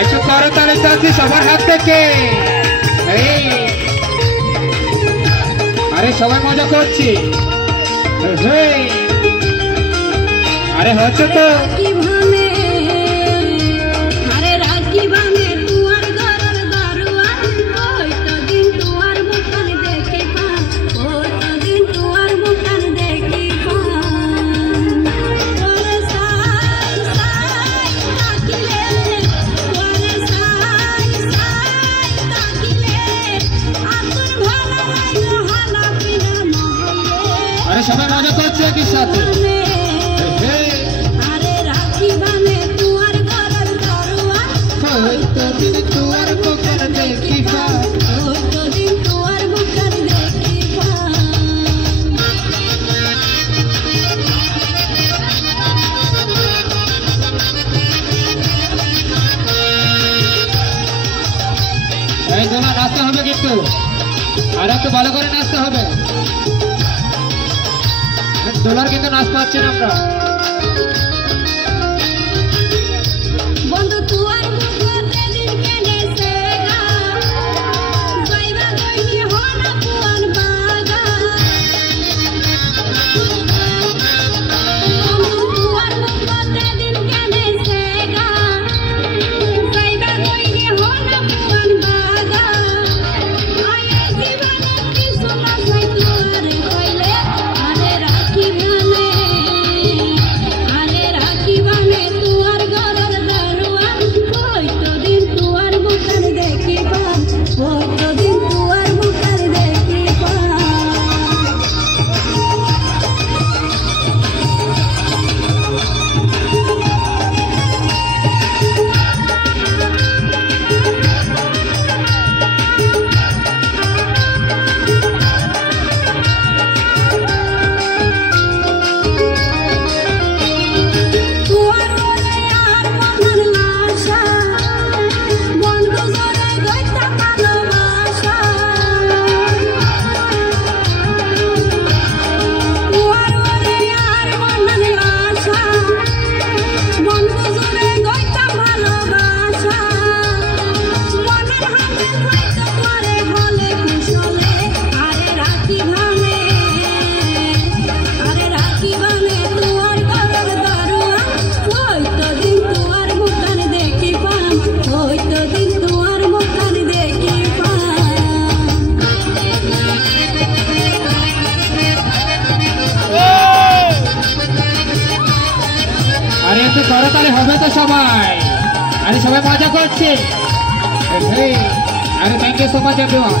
একটু করতালি চাচ্ছি সবার হাত থেকে। এই আরে সবাই মজা করছি। আরে হচ্ছে তো সবাই মজা করছে একই সাথে। এই দোলা নাচতে হবে কিন্তু, আর একটু ভালো করে নাচতে হবে। দোলার কিন্তু নাচ পাচ্ছি না আমরা। আরে একটু করতালি হবে তো সবাই। আরে সবাই মজা করছে। আরে thank you so much everyone.